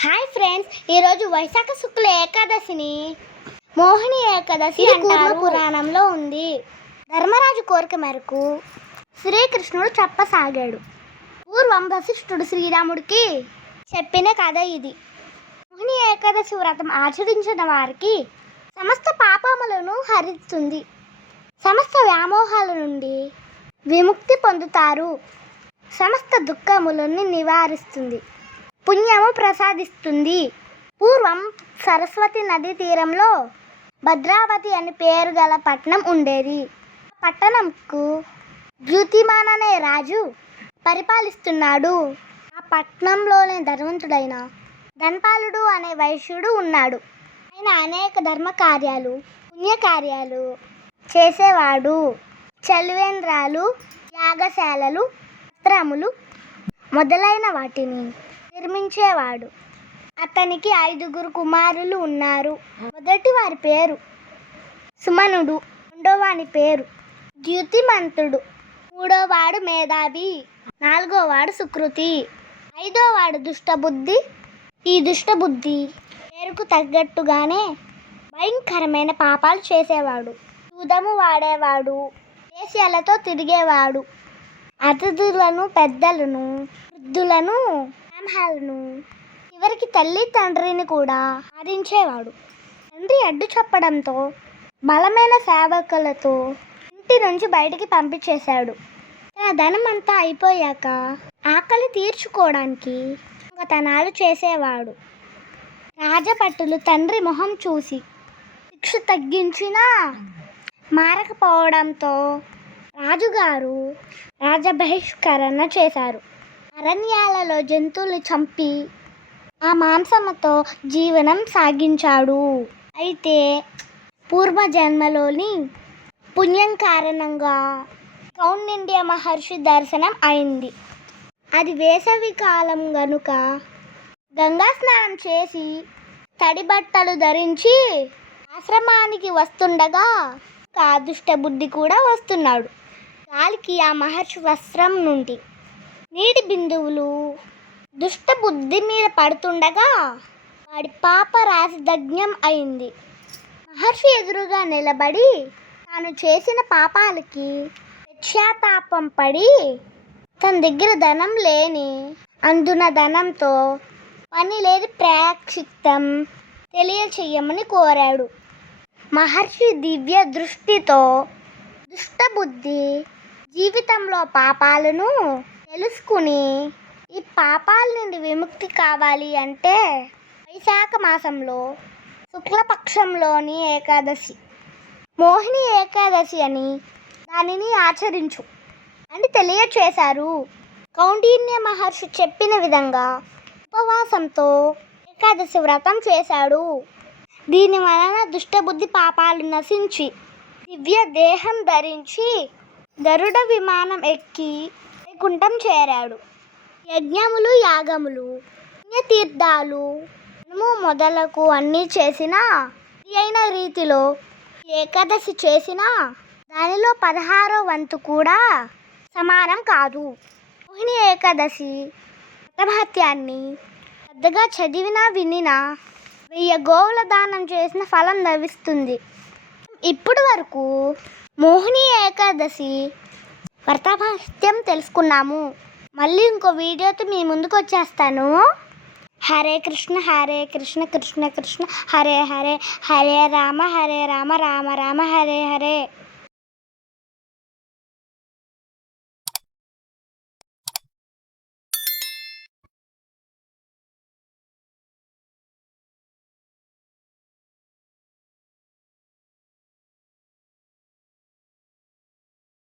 Hi friends, ఈరోజు వైశాఖ శుక్ల ఏకాదశిని మోహిని ఏకాదశి అంటారు. పురాణంలో ఉంది. ధర్మరాజు కోరిక మేరకు శ్రీకృష్ణుడు చెప్పసాగాడు. పూర్వం వశిష్ఠుడు శ్రీరాముడికి చెప్పిన కథ ఇది. మోహిని ఏకాదశి వ్రతం ఆచరించిన వారికి సమస్త పాపములను హరిస్తుంది, సమస్త వ్యామోహాల నుండి విముక్తి పొందుతారు, సమస్త దుఃఖములను నివారిస్తుంది, పుణ్యము ప్రసాదిస్తుంది. పూర్వం సరస్వతి నది తీరంలో భద్రావతి అని పేరు గల పట్టణం ఉండేది. పట్టణంకు ద్యుతిమాన్ అనే రాజు పరిపాలిస్తున్నాడు. ఆ పట్టణంలోనే ధనవంతుడైన ధన్పాలుడు అనే వైశ్యుడు ఉన్నాడు. ఆయన అనేక ధర్మ కార్యాలు, పుణ్యకార్యాలు చేసేవాడు. చలివేంద్రాలు, యాగశాలలు, సత్రములు మొదలైన వాటిని నిర్మించేవాడు. అతనికి 5 కుమారులు ఉన్నారు. మొదటి వారి పేరు సుమనుడు, రెండోవాని పేరు ద్యుతిమంతుడు, మూడోవాడు మేధావి, నాలుగోవాడు సుకృతి, ఐదోవాడు దుష్టబుద్ధి. ఈ దుష్టబుద్ధి పేరుకు తగ్గట్టుగానే భయంకరమైన పాపాలు చేసేవాడు. జూదము వాడేవాడు, వేశ్యలతో తిరిగేవాడు, అతిథులను, పెద్దలను, వృద్ధులను, బ్రాహ్మణులను, చివరికి తల్లి తండ్రిని కూడా బాధించేవాడు. తండ్రి అడ్డు చెప్పడంతో బలమైన సేవకులతో ఇంటి నుంచి బయటికి పంపించేశాడు. తన ధనం అంతా అయిపోయాక ఆకలి తీర్చుకోవడానికి దొంగతనాలు చేసేవాడు. రాజభటులు తండ్రి మొహం చూసి శిక్ష తగ్గించినా మారకపోవడంతో రాజుగారు రాజబహిష్కరణ చేశారు. అరణ్యాలలో జంతువులు చంపి ఆ మాంసంతో జీవనం సాగించాడు. అయితే పూర్వజన్మలోని పుణ్యం కారణంగా కౌండిన్య మహర్షి దర్శనం అయింది. అది వేసవి కాలం గనుక గంగా స్నానం చేసి తడి బట్టలు ధరించి ఆశ్రమానికి వస్తుండగా ఆ దుష్ట బుద్ధి కూడా వస్తున్నాడు. గాలికి ఆ మహర్షి వస్త్రం నుండి నీటి బిందువులు దుష్ట బుద్ధి మీద పడుతుండగా వాడి పాప రాశి దగ్నం అయింది. మహర్షి ఎదురుగా నిలబడి తాను చేసిన పాపాలకి పశ్చాత్తాపం పడి తన దగ్గర ధనం లేని అందున ధనంతో పని లేని ప్రాయశ్చిత్తం తెలియచేయమని కోరాడు. మహర్షి దివ్య దృష్టితో దుష్టబుద్ధి జీవితంలో పాపాలను తెలుసుకుని ఈ పాపాల నుండి విముక్తి కావాలి అంటే వైశాఖ మాసంలో శుక్లపక్షంలోని ఏకాదశి మోహిని ఏకాదశి అని దానిని ఆచరించు అని తెలియచేశారు. కౌండిన్య మహర్షి చెప్పిన విధంగా ఉపవాసంతో ఏకాదశి వ్రతం చేశాడు. దీని వలన దుష్టబుద్ధి పాపాలు నశించి దివ్య దేహం ధరించి గరుడ విమానం ఎక్కి వైకుంఠం చేరాడు. యజ్ఞములు, యాగములు, పుణ్యతీర్థాలు మొదలకు అన్నీ చేసినా అయిన రీతిలో ఏకాదశి చేసినా దానిలో 16వ వంతు కూడా సమానం కాదు. మోహిని ఏకాదశి వ్రతమహత్యాన్ని పెద్దగా చదివినా వినినా 1000 గోవుల దానం చేసిన ఫలం లభిస్తుంది. ఇప్పటి వరకు మోహిని ఏకాదశి వ్రతమహత్యం తెలుసుకున్నాము. మళ్ళీ ఇంకో వీడియోతో మీ ముందుకు వచ్చేస్తాను. హరే కృష్ణ కృష్ణ కృష్ణ హరే హరే, హరే రామ రామ రామ హరే హరే.